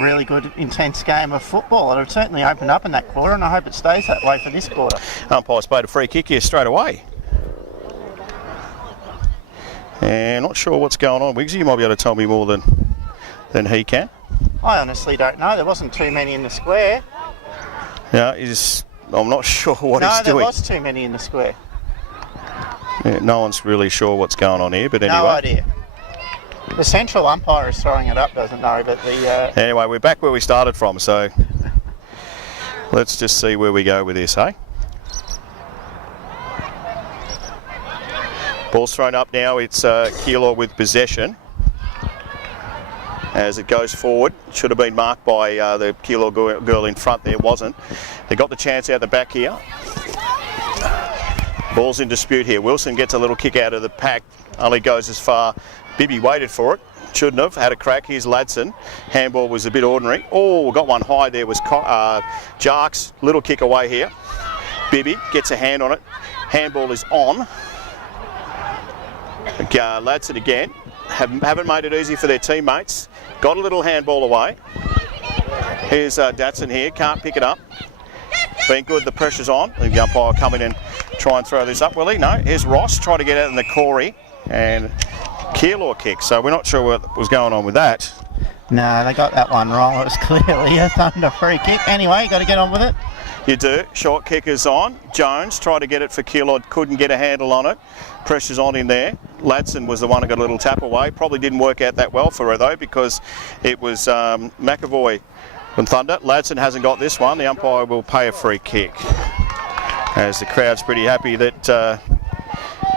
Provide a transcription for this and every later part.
a really good, intense game of football. It certainly opened up in that quarter, and I hope it stays that way for this quarter. Umpire's played a free kick here straight away. And not sure what's going on. Wiggsy, you might be able to tell me more than he can. I honestly don't know. There wasn't too many in the square. Yeah, I'm not sure what he's doing. No, there was too many in the square. Yeah, no one's really sure what's going on here, but anyway. No idea. The central umpire is throwing it up, doesn't know, but the... Anyway, we're back where we started from, so let's just see where we go with this, hey? Ball's thrown up now. It's Keilor with possession. As it goes forward, should have been marked by the Keilor girl in front there, wasn't. They got the chance out the back here. Ball's in dispute here. Wilson gets a little kick out of the pack, only goes as far. Bibby waited for it, shouldn't have, had a crack. Here's Ladson. Handball was a bit ordinary. Oh, got one high there, was Jarks, little kick away here. Bibby gets a hand on it. Handball is on. Ladson again, haven't made it easy for their teammates. Got a little handball away. Here's Datson here, can't pick it up. Being good, the pressure's on. The umpire come in and try and throw this up. Will he? No. Here's Ross, trying to get out in the Corey, and Keilor kick. So we're not sure what was going on with that. No, they got that one wrong. It was clearly a Thunder free kick. Anyway, you got to get on with it. You do. Short kick is on. Jones tried to get it for Keilor, couldn't get a handle on it. Pressure's on in there. Ladson was the one who got a little tap away. Probably didn't work out that well for her though, because it was McAvoy from Thunder. Ladson hasn't got this one. The umpire will pay a free kick. As the crowd's pretty happy that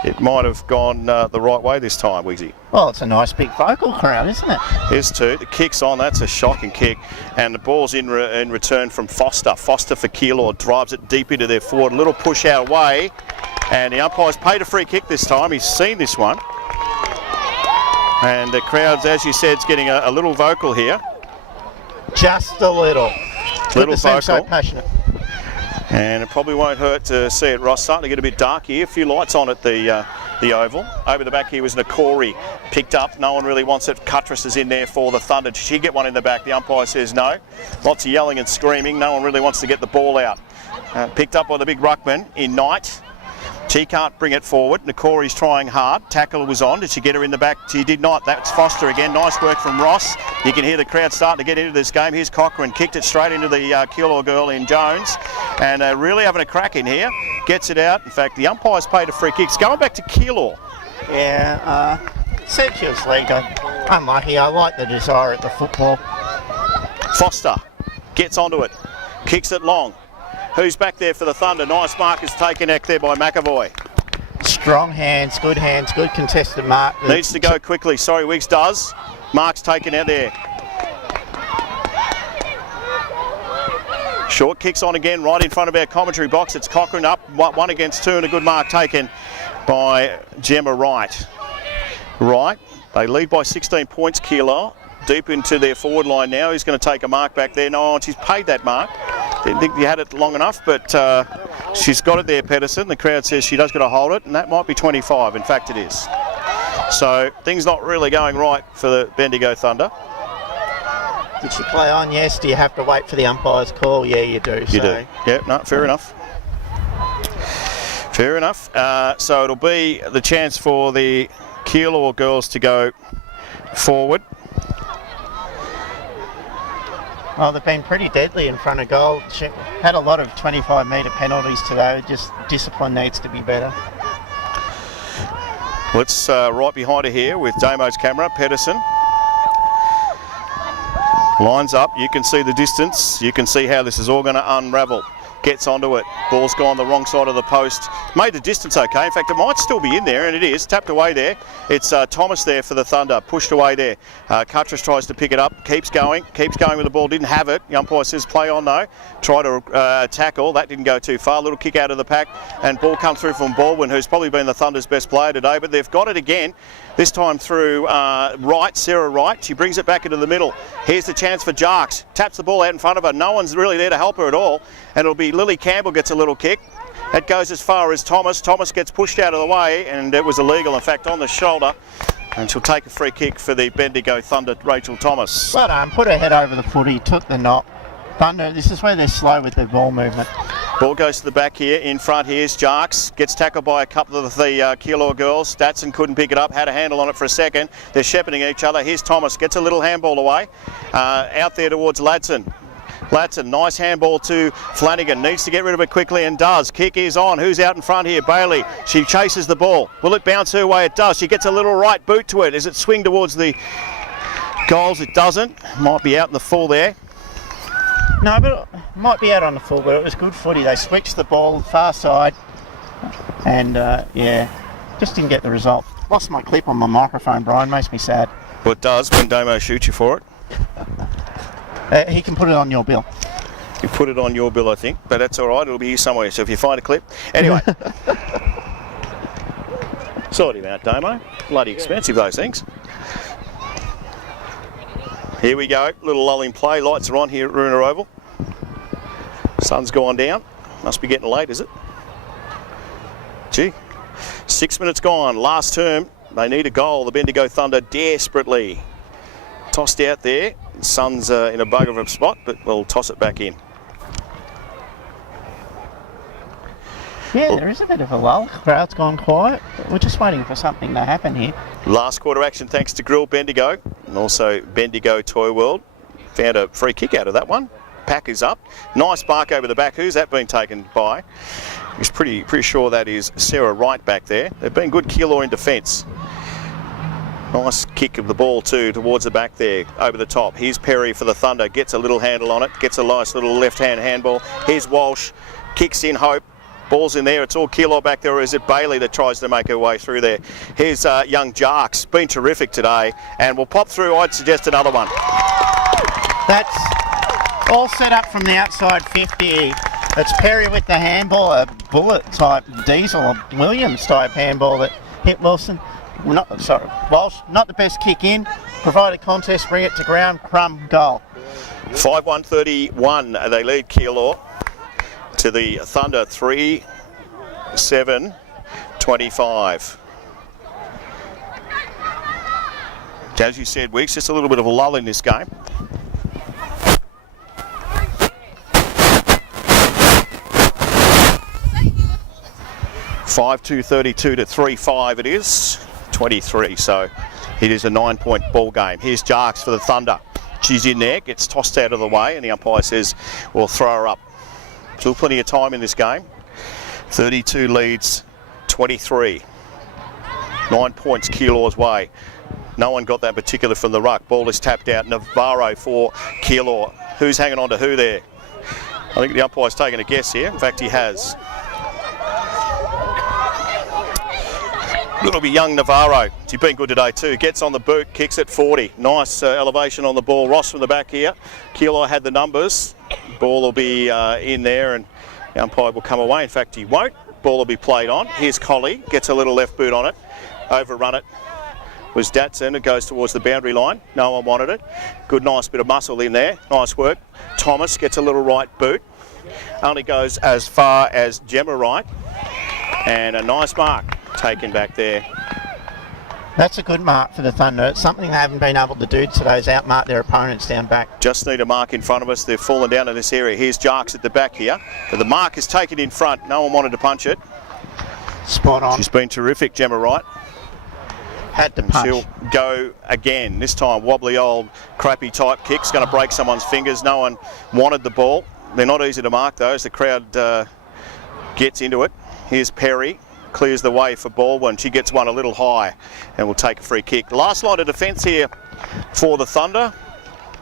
it might have gone the right way this time, Wiggsy. Well, it's a nice big vocal crowd, isn't it? Here's two. The kick's on. That's a shocking kick. And the ball's in return from Foster. Foster for Keilor. Drives it deep into their forward. A little push out away. And the umpire's paid a free kick this time. He's seen this one. And the crowd's, as you said, is getting a little vocal here. Just a little. Little vocal. So passionate. And it probably won't hurt to see it. Ross starting to get a bit dark here. A few lights on at the oval. Over the back here was Nakori. Picked up. No one really wants it. Cuttress is in there for the Thunder. Did she get one in the back? The umpire says no. Lots of yelling and screaming. No one really wants to get the ball out. Picked up by the big ruckman in Knight. She can't bring it forward. Nakori's trying hard. Tackle was on. Did she get her in the back? She did not. That's Foster again. Nice work from Ross. You can hear the crowd starting to get into this game. Here's Cochrane. Kicked it straight into the Keilor girl in Jones. And really having a crack in here. Gets it out. In fact, the umpire's paid a free kick. It's going back to Keilor. Yeah, Sergio's league. Unlucky. I like the desire at the football. Foster gets onto it. Kicks it long. Who's back there for the Thunder? Nice mark is taken out there by McAvoy. Strong hands, good contested mark. Needs to go quickly. Sorry, Wiggs does. Mark's taken out there. Short kicks on again, right in front of our commentary box. It's Cochrane up, 1 against 2, and a good mark taken by Gemma Wright. Right, they lead by 16 points, Keilor. Deep into their forward line now. He's going to take a mark back there. No, she's paid that mark. Didn't think he had it long enough, but she's got it there, Pedersen. The crowd says she does got to hold it, and that might be 25. In fact, it is. So things not really going right for the Bendigo Thunder. Did she play on? Yes. Do you have to wait for the umpire's call? Yeah, you do. You do. Yeah, no, fair enough. Fair enough. So it'll be the chance for the Keilor girls to go forward. Well, they've been pretty deadly in front of goal. She had a lot of 25-metre penalties today. Just discipline needs to be better. Let's right behind her here with Damo's camera, Pedersen. Lines up. You can see the distance. You can see how this is all going to unravel. Gets onto it. Ball's gone the wrong side of the post. Made the distance okay. In fact, it might still be in there, and it is. Tapped away there. It's Thomas there for the Thunder. Pushed away there. Cuttress tries to pick it up. Keeps going with the ball. Didn't have it. The umpire says play on though. Try to tackle. That didn't go too far. Little kick out of the pack. And ball comes through from Baldwin, who's probably been the Thunder's best player today. But they've got it again. This time through Wright, Sarah Wright. She brings it back into the middle. Here's the chance for Jarks. Taps the ball out in front of her. No one's really there to help her at all. And it'll be Lily Campbell gets a little kick. That goes as far as Thomas. Thomas gets pushed out of the way, and it was illegal, in fact, on the shoulder And she'll take a free kick for the Bendigo Thunder, Rachel Thomas. Well done, put her head over the footy, took the knock. Thunder, this is where they're slow with their ball movement. Ball goes to the back here. In front here's Jarks. Gets tackled by a couple of the Keilor girls. Datsun couldn't pick it up. Had a handle on it for a second. They're shepherding each other. Here's Thomas. Gets a little handball away. Out there towards Ladson. Ladson, nice handball to Flanagan. Needs to get rid of it quickly and does. Kick is on. Who's out in front here? Bailey. She chases the ball. Will it bounce her way? It does. She gets a little right boot to it. Does it swing towards the goals? It doesn't. Might be out in the full there. No, but it might be out on the full, but it was good footy. They switched the ball far side and, yeah, just didn't get the result. Lost my clip on my microphone, Brian. Makes me sad. Well, it does when Domo shoots you for it. He can put it on your bill. You put it on your bill, I think, but that's all right. It'll be here somewhere, so if you find a clip. Anyway. Sort him out, Domo. Bloody expensive, those things. Here we go, little lull in play. Lights are on here at Roona Oval. Sun's gone down. Must be getting late, is it? Gee, 6 minutes gone. Last term, they need a goal. The Bendigo Thunder desperately tossed out there. Sun's in a bug of a spot, but we'll toss it back in. Yeah, there is a bit of a lull. Crowd's gone quiet. We're just waiting for something to happen here. Last quarter action thanks to Grill Bendigo and also Bendigo Toy World. Found a free kick out of that one. Pack is up. Nice mark over the back. Who's that been taken by? He's pretty sure that is Sarah Wright back there. They've been good Keilor in defence. Nice kick of the ball too towards the back there, over the top. Here's Perry for the Thunder. Gets a little handle on it. Gets a nice little left-hand handball. Here's Walsh. Kicks in Hope. Ball's in there. It's all Keilor back there, or is it Bailey that tries to make her way through there? Here's young Jarks. Been terrific today, and we'll pop through. I'd suggest another one. That's all set up from the outside 50. It's Perry with the handball, a bullet type Diesel or Williams type handball that hit Wilson. Walsh, not the best kick in. Provide a contest, bring it to ground, Crum, goal. 5-1-31. They lead Keilor to the Thunder 3-7-25. As you said, Weeks, just a little bit of a lull in this game. Five 2-32 to 3-5 it is. 23, so it is a 9-point ball game. Here's Jarks for the Thunder. She's in there, gets tossed out of the way, and the umpire says we'll throw her up. Still plenty of time in this game. 32 leads 23. 9 points Keilor's way. No one got that particular from the ruck. Ball is tapped out. Navarro for Keilor. Who's hanging on to who there? I think the umpire's taking a guess here. In fact, he has. It'll be young Navarro. He's been good today too. Gets on the boot, kicks at 40. Nice elevation on the ball. Ross from the back here. Keilor had the numbers. Ball will be in there and the umpire will come away. In fact, he won't. Ball will be played on. Here's Collie. Gets a little left boot on it. Overrun it was Datsun. It goes towards the boundary line. No one wanted it. Good, nice bit of muscle in there. Nice work. Thomas gets a little right boot. Only goes as far as Gemma Wright. And a nice mark taken back there. That's a good mark for the Thunder. It's something they haven't been able to do today is outmark their opponents down back. Just need a mark in front of us. They've fallen down in this area. Here's Jarks at the back here. But the mark is taken in front. No one wanted to punch it. Spot on. She's been terrific, Gemma Wright. Had to punch. She'll go again. This time, wobbly old crappy type kick's going to break someone's fingers. No one wanted the ball. They're not easy to mark though as the crowd gets into it. Here's Perry. Clears the way for Baldwin. She gets one a little high and will take a free kick. Last line of defence here for the Thunder.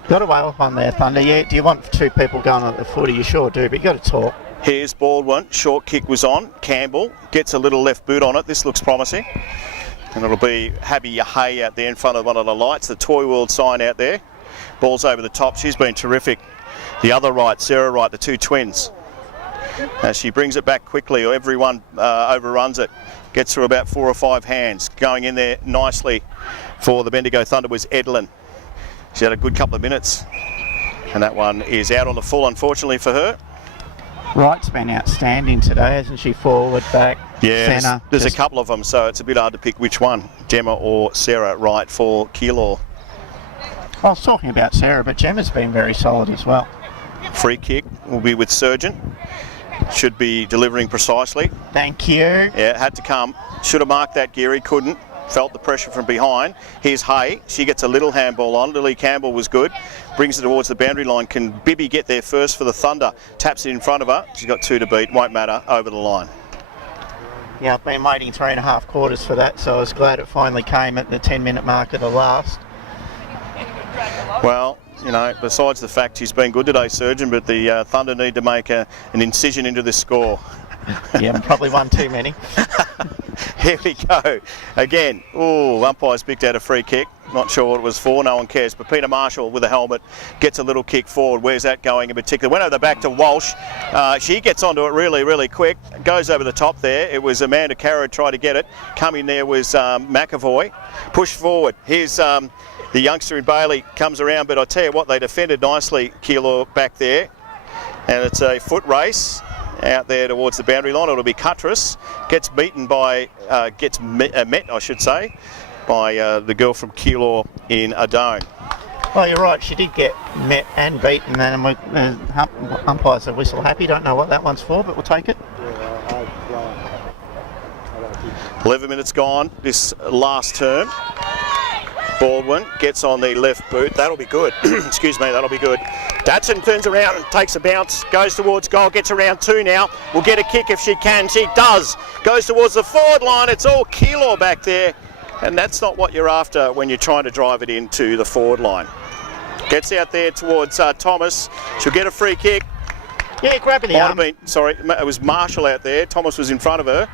Got a whale on there, Thunder. Yeah, do you want two people going at the footy? You sure do, but you got to talk. Here's Baldwin. Short kick was on. Campbell gets a little left boot on it. This looks promising. And it'll be Habby Yahay out there in front of one of the lights. The Toy World sign out there. Ball's over the top. She's been terrific. The other right, Sarah Wright, the two twins. She brings it back quickly, or everyone overruns it. Gets through about 4 or 5 hands. Going in there nicely for the Bendigo Thunder was Edlin. She had a good couple of minutes. And that one is out on the full, unfortunately for her. Wright's been outstanding today, hasn't she? Forward, back, Yeah, centre. there's a couple of them, so it's a bit hard to pick which one, Gemma or Sarah Wright for Keilor. I was talking about Sarah, but Gemma's been very solid as well. Free kick will be with Surgeon. Should be delivering precisely. Thank you. Yeah, had to come. Should have marked that, Geary, couldn't. Felt the pressure from behind. Here's Hay. She gets a little handball on. Lily Campbell was good. Brings it towards the boundary line. Can Bibby get there first for the Thunder? Taps it in front of her. She's got 2 to beat. Won't matter. Over the line. Yeah, I've been waiting 3.5 quarters for that, so I was glad it finally came at the 10-minute mark of the last. Well, you know, besides the fact she's been good today, Surgeon, but the Thunder need to make an incision into this score. Yeah, probably one too many. Here we go. Again, umpire's picked out a free kick. Not sure what it was for, no one cares. But Peter Marshall with a helmet gets a little kick forward. Where's that going in particular? Went over the back to Walsh. She gets onto it really, really quick. Goes over the top there. It was Amanda Carrad tried to get it. Coming there was McAvoy. Push forward. Here's the youngster in Bailey comes around, but I tell you what, they defended nicely, Keilor back there. And it's a foot race out there towards the boundary line. It'll be Cuttress. Gets beaten by, met, I should say, by the girl from Keilor in Adone. Well, you're right. She did get met and beaten, and umpires are whistle happy. Don't know what that one's for, but we'll take it. 11 minutes gone this last term. Baldwin gets on the left boot. That'll be good. Excuse me, that'll be good. Datsun turns around and takes a bounce. Goes towards goal. Gets around 2 now. Will get a kick if she can. She does. Goes towards the forward line. It's all Keilor back there. And that's not what you're after when you're trying to drive it into the forward line. Gets out there towards Thomas. She'll get a free kick. Yeah, grab the arm. Sorry, it was Marshall out there. Thomas was in front of her.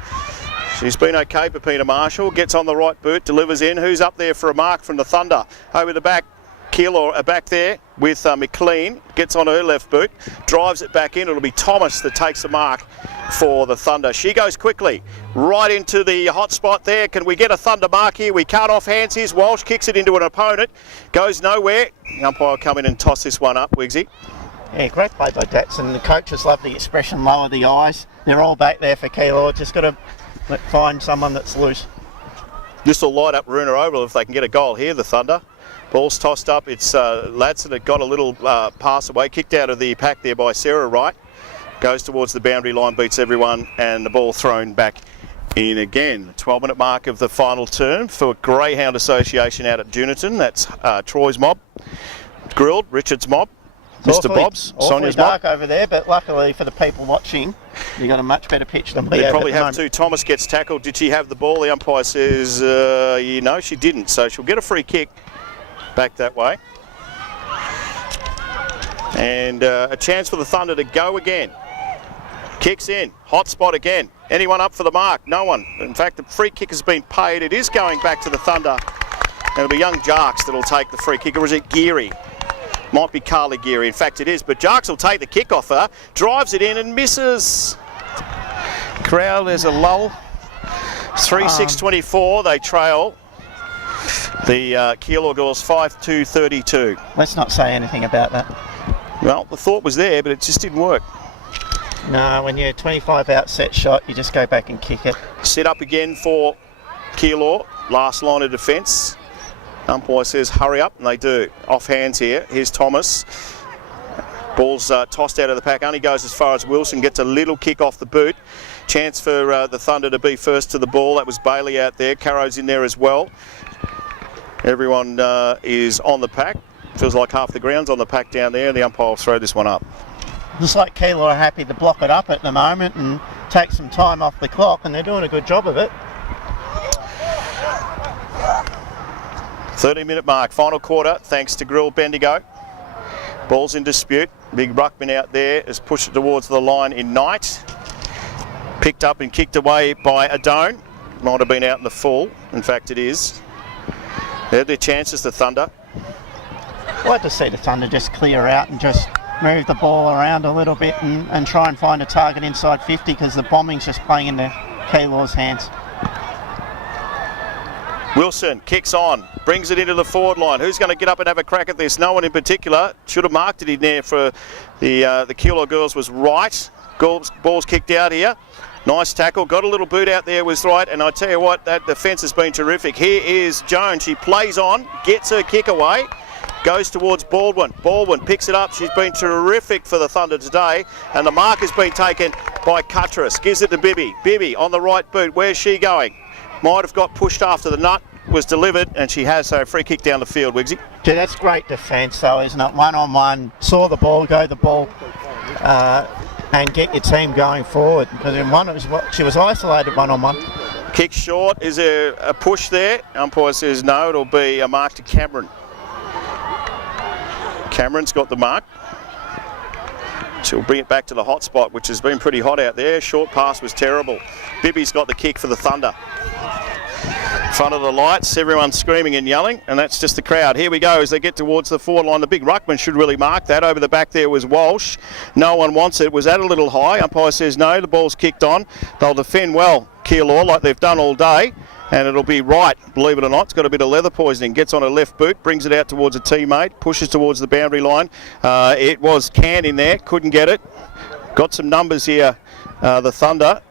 She's been okay for Peter Marshall. Gets on the right boot, delivers in. Who's up there for a mark from the Thunder? Over the back, Keilor back there with McLean. Gets on her left boot, drives it back in. It'll be Thomas that takes the mark for the Thunder. She goes quickly right into the hot spot there. Can we get a Thunder mark here? We can't off hands. Here's Walsh, kicks it into an opponent. Goes nowhere. The umpire will come in and toss this one up, Wigsy. Yeah, great play by Datsun. The coaches love the expression, lower the eyes. They're all back there for Keilor. Just got to find someone that's loose. This will light up Runa Oval if they can get a goal here, the Thunder. Ball's tossed up. It's Ladson that got a little pass away. Kicked out of the pack there by Sarah Wright. Goes towards the boundary line, beats everyone, and the ball thrown back in again. 12-minute mark of the final term for Greyhound Association out at Juniton. That's Troy's mob. Grilled, Richard's mob. Mr. Bob's, Sonia's dark mob. over there, but luckily for the people watching, you got a much better pitch than we They have. probably at the have moment. to. Thomas gets tackled. Did she have the ball? The umpire says, no, she didn't. So she'll get a free kick back that way. And a chance for the Thunder to go again. Kicks in. Hot spot again. Anyone up for the mark? No one. In fact, the free kick has been paid. It is going back to the Thunder. And it'll be young Jarks that'll take the free kick. Or is it Geary? Might be Carly Geary. In fact, it is. But Jarks will take the kick off her. Drives it in and misses. Crowd, there's a lull. 3-6-24. They trail the Keilor girls 5-2-32. Let's not say anything about that. Well, the thought was there, but it just didn't work. No, when you're 25 out set shot, you just go back and kick it. Set up again for Keilor. Last line of defence. Umpire says hurry up, and they do. Off hands here. Here's Thomas. Ball's tossed out of the pack. Only goes as far as Wilson. Gets a little kick off the boot. Chance for the Thunder to be first to the ball. That was Bailey out there. Caro's in there as well. Everyone is on the pack. Feels like half the ground's on the pack down there, and the umpire will throw this one up. Looks like Keilor are happy to block it up at the moment and take some time off the clock, and they're doing a good job of it. 30-minute mark, final quarter, thanks to Grill Bendigo. Ball's in dispute. Big ruckman out there has pushed it towards the line in Knight. Picked up and kicked away by Adone. Might have been out in the full. In fact, it is. They had their chances, the Thunder. I'd like to see the Thunder just clear out and just move the ball around a little bit and try and find a target inside 50, because the bombing's just playing into Keilor's hands. Wilson kicks on, brings it into the forward line. Who's going to get up and have a crack at this? No one in particular. Should have marked it in there for the Keilor girls was Wright. Ball's kicked out here. Nice tackle, got a little boot out there, was right, and I tell you what, that defence has been terrific. Here is Jones, she plays on, gets her kick away, goes towards Baldwin. Baldwin picks it up, she's been terrific for the Thunder today, and the mark has been taken by Cuttress. Gives it to Bibby. Bibby on the right boot, where's she going? Might have got pushed after the nut, was delivered, and she has, so free kick down the field, Wigsy. Gee, that's great defence though, isn't it? One-on-one, saw the ball, and get your team going forward, because in one she was isolated one-on-one. Kick short, is there a push there? Umpire says no, it'll be a mark to Cameron. Cameron's got the mark. She'll bring it back to the hot spot, which has been pretty hot out there. Short pass was terrible. Bibby's got the kick for the Thunder. Front of the lights, everyone's screaming and yelling, and that's just the crowd. Here we go as they get towards the forward line. The big ruckman should really mark that. Over the back there was Walsh. No one wants it. Was that a little high? Umpire says no. The ball's kicked on. They'll defend well, Keilor, like they've done all day, and it'll be right, believe it or not. It's got a bit of leather poisoning. Gets on her left boot, brings it out towards a teammate, pushes towards the boundary line. It was Can in there, couldn't get it. Got some numbers here, the Thunder.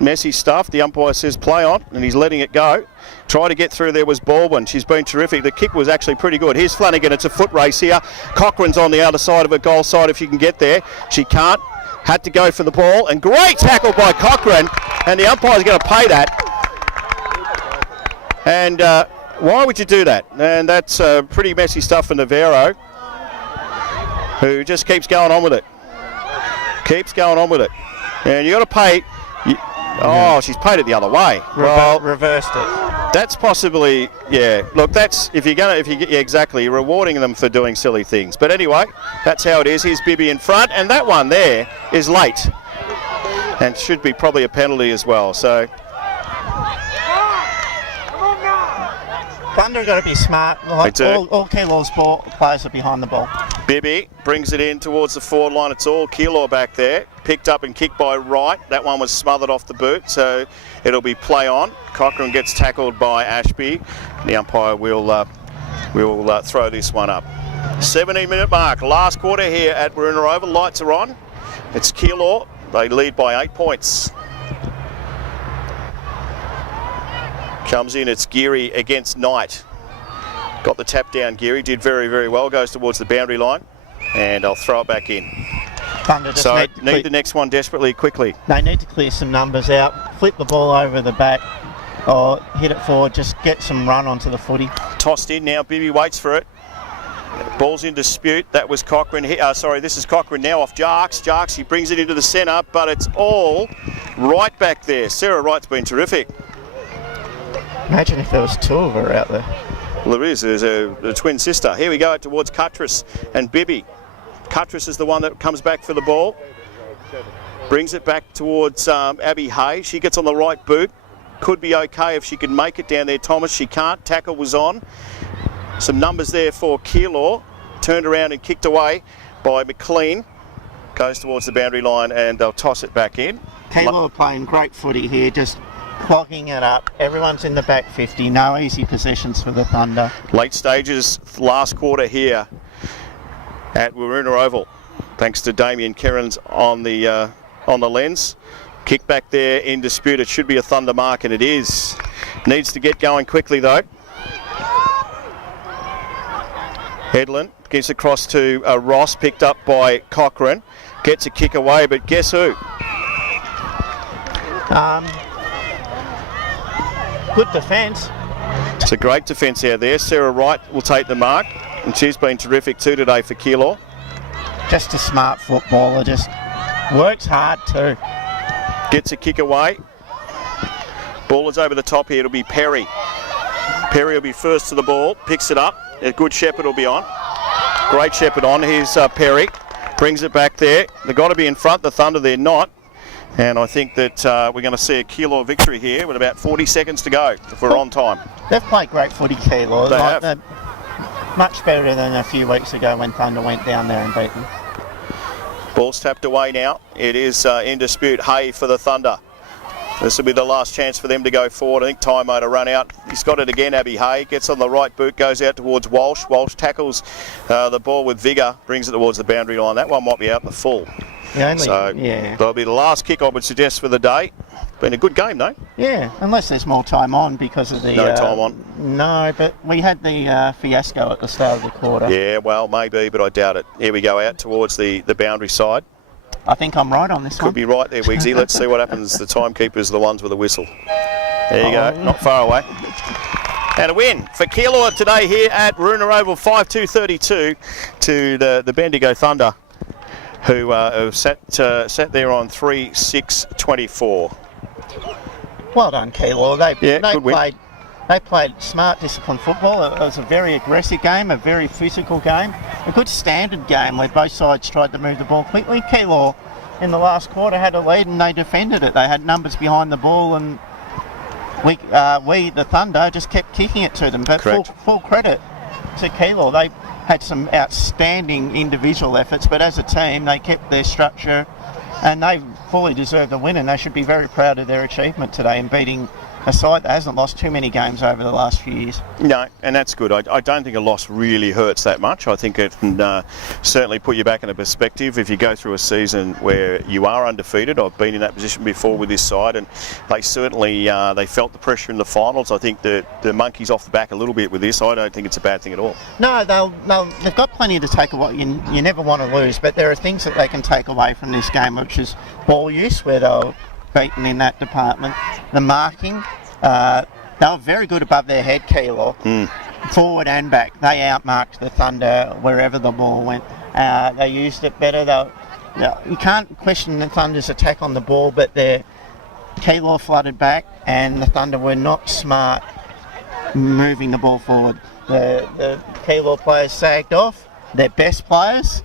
Messy stuff. The umpire says play on, and he's letting it go. Try to get through there was Baldwin. She's been terrific. The kick was actually pretty good. Here's Flanagan. It's a foot race here. Cochrane's on the outer side of her goal side if she can get there. She can't. Had to go for the ball. And great tackle by Cochrane. And the umpire's going to pay that. And why would you do that? And that's pretty messy stuff for Navarro, who just keeps going on with it. Keeps going on with it. And you got to pay... Oh, she's paid it the other way. Well, reversed it. That's possibly, yeah. Look, that's yeah, exactly. You're rewarding them for doing silly things. But anyway, that's how it is. Here's Bibby in front, and that one there is late, and should be probably a penalty as well. So Thunder got to be smart. Like all Keilor's players are behind the ball. Bibby brings it in towards the forward line. It's all Keilor back there. Picked up and kicked by Wright. That one was smothered off the boot, so it'll be play on. Cochrane gets tackled by Ashby. The umpire will throw this one up. 17-minute mark. Last quarter here at Waruna Oval. Lights are on. It's Keilor. They lead by 8 points. Comes in, it's Geary against Knight. Got the tap down, Geary, did very, very well, goes towards the boundary line, and I'll throw it back in. Thunder just so need the next one desperately, quickly. They need to clear some numbers out, flip the ball over the back, or hit it forward, just get some run onto the footy. Tossed in now, Bibby waits for it. Ball's in dispute, that was Cochrane, this is Cochrane now off Jarks. Jarks, he brings it into the centre, but it's all right back there. Sarah Wright's been terrific. Imagine if there was two of her out there. Well, there is. There's a twin sister. Here we go towards Cuttress and Bibby. Cuttress is the one that comes back for the ball. Brings it back towards Abby Hay. She gets on the right boot. Could be okay if she can make it down there, Thomas. She can't. Tackle was on. Some numbers there for Keilor. Turned around and kicked away by McLean. Goes towards the boundary line, and they'll toss it back in. Keilor playing great footy here, just clogging it up. Everyone's in the back 50. No easy possessions for the Thunder. Late stages, last quarter here at Waruna Oval. Thanks to Damien Kerrins on the lens. Kick back there in dispute. It should be a Thunder mark, and it is. Needs to get going quickly though. Headland gives across to Ross, picked up by Cochrane. Gets a kick away, but guess who? Good defence. It's a great defence out there. Sarah Wright will take the mark, and she's been terrific too today for Keilor. Just a smart footballer, just works hard too. Gets a kick away. Ball is over the top here. It'll be Perry. Perry will be first to the ball, picks it up. A good Shepherd will be on. Great Shepherd on. Here's Perry. Brings it back there. They've got to be in front. The Thunder, they're not. And I think that we're going to see a Keilor victory here with about 40 seconds to go if we're on time. They've played great footy, Keilor. They have. They're much better than a few weeks ago when Thunder went down there and beat them. Ball's tapped away now. It is in dispute. Hay for the Thunder. This will be the last chance for them to go forward. I think time to run out. He's got it again, Abby Hay. Gets on the right boot, goes out towards Walsh. Walsh tackles the ball with vigour, brings it towards the boundary line. That one might be out in the full. That'll be the last kick, I would suggest, for the day. Been a good game, though. Yeah, unless there's more time on because of the... No time on. No, but we had the fiasco at the start of the quarter. Yeah, well, maybe, but I doubt it. Here we go out towards the boundary side. I think I'm right on this one. Could be right there, Wigsy. Let's see what happens. The timekeepers are the ones with the whistle. There you go, not far away. And a win for Keilor today here at Roona Oval, 5-2-32 to the Bendigo Thunder, who have sat there on 3-6-24. Well done, Keilor. They played smart, disciplined football. It was a very aggressive game, a very physical game, a good standard game where both sides tried to move the ball quickly. Keilor, in the last quarter, had a lead and they defended it. They had numbers behind the ball, and we the Thunder, just kept kicking it to them. But full credit to Keilor. They had some outstanding individual efforts, but as a team, they kept their structure, and they fully deserve the win, and they should be very proud of their achievement today in beating a side that hasn't lost too many games over the last few years. No, and that's good. I don't think a loss really hurts that much. I think it can certainly put you back in a perspective if you go through a season where you are undefeated. I've been in that position before with this side, and they certainly they felt the pressure in the finals. I think the monkey's off the back a little bit with this. I don't think it's a bad thing at all. No, they've got plenty to take away. You never want to lose, but there are things that they can take away from this game, which is ball use, where they'll beaten in that department. The marking, they were very good above their head, Keilor. Forward and back. They outmarked the Thunder wherever the ball went. They used it better. You can't question the Thunder's attack on the ball, but Keilor flooded back and the Thunder were not smart moving the ball forward. The Keilor players sagged off, their best players,